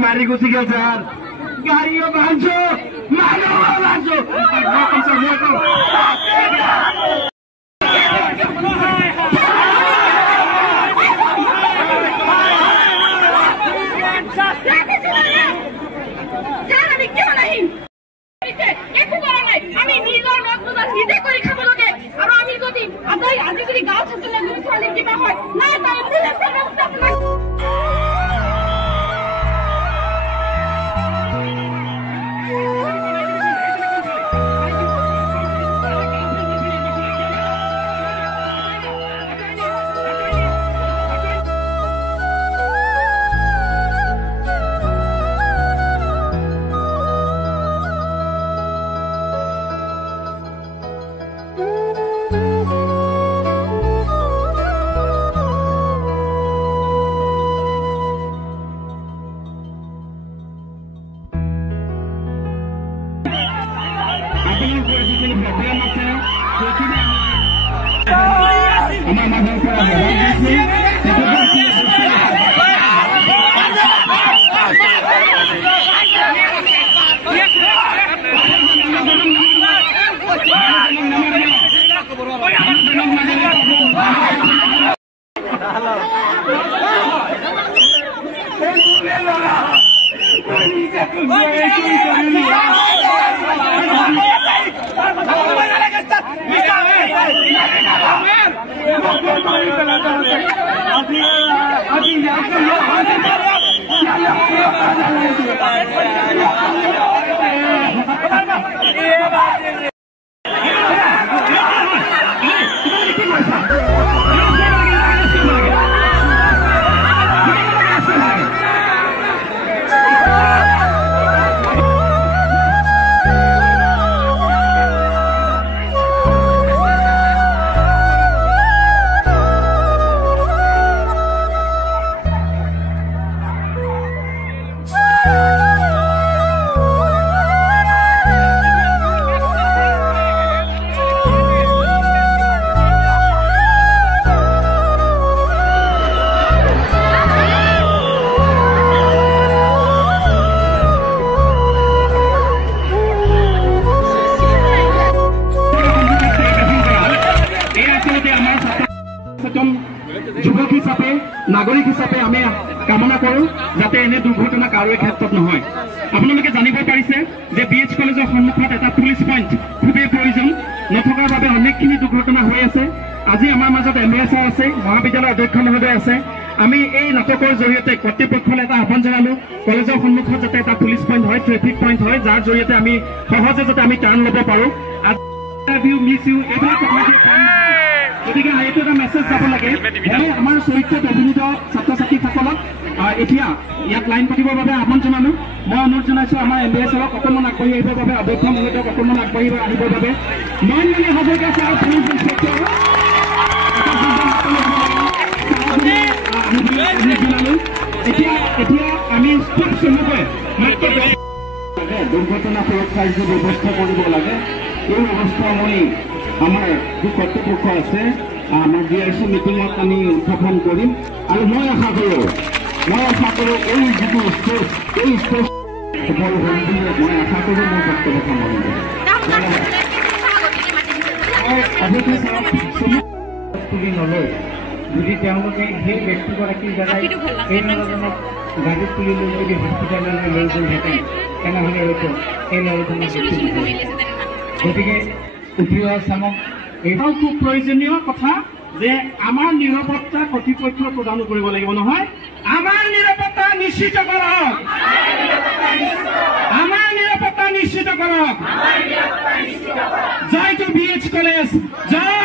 मारी गुसी गया सर गाड़ियों भांजो मारो भांजो যুৱক হিচাপে নাগৰিক হিচাপে আমি কামনা কৰোঁ যাতে এনে দুৰ্ঘটনা কাৰো ক্ষেত্ৰত নহয়। আপোনালোকে জানিব পাৰিছে যে BH কলেজৰ সন্মুখত এটা পুলিচ পইণ্ট খুবেই প্ৰয়োজন নথকাৰ বাবে অনেকখিনি দুৰ্ঘটনা হৈ আছে। আজি আমাৰ মাজত MLA আছে, মহাবিদ্যালয়ৰ অধ্যক্ষ মহোদয় আছে। আমি এই নাটকৰ জৰিয়তে কৰ্তৃপক্ষলৈ এটা আহ্বান জনালো কলেজৰ সন্মুখত যাতে এটা পুলিচ পইণ্ট হয়, ট্ৰেফিক পইণ্ট হয়, যাৰ জৰিয়তে আমি সহজে যাতে আমি টাৰ্ণ ল'ব পাৰোঁ। গতিকে এইটো এটা মেছেজ যাব লাগে। মই আমাৰ চৰিত্ৰত অভিনীত ছাত্ৰ ছাত্ৰীসকলক এতিয়া ইয়াত লাইন পাতিবৰ বাবে আহ্বান জনালো। মই অনুৰোধ জনাইছোঁ আমাৰ MLA ছাৰক অকণমান আগবাঢ়ি আহিবৰ বাবে, অধ্যক্ষ মহোদয়ক অকণমান আগবাঢ়ি আহিবৰ বাবে। Nayanmoni Hazarika sir police inspector জনালো। এতিয়া আমি স্পষ্ট চমুকৈ মাত্ৰ দুৰ্ঘটনা সুৰক্ষাৰ যি ব্যৱস্থা কৰিব লাগে এই অৱস্থা মই আমাৰ যি কৰ্তৃপক্ষ আছে আমাৰ DRC মিটিঙত আমি উত্থাপন কৰিম আৰু মই আশা কৰোঁ এই যিটো স্পেচ এই স্পেচ সফল হ'ল বুলি মই আশা কৰোঁ মোৰ বক্তব্য সামৰণি দিম তুলি নলয় যদি তেওঁলোকে সেই ব্যক্তিগৰাকীৰ দ্বাৰাই এই ল'ৰাজনক গাড়ীত তুলি লৈ যদি হস্পিটেললৈ লৈ গ'লহেঁতেন তেনেহ'লে হয়তো এই ল'ৰাজনক গতিকে উঠি অহা চামক এটাও খুব প্ৰয়োজনীয় কথা যে আমাৰ নিৰাপত্তা কৰ্তৃপক্ষই প্ৰদান কৰিব লাগিব নহয় আমাৰ নিৰাপত্তা নিশ্চিত কৰক আমাৰ নিৰাপত্তা নিশ্চিত কৰক জয় টু BH কলেজ জয়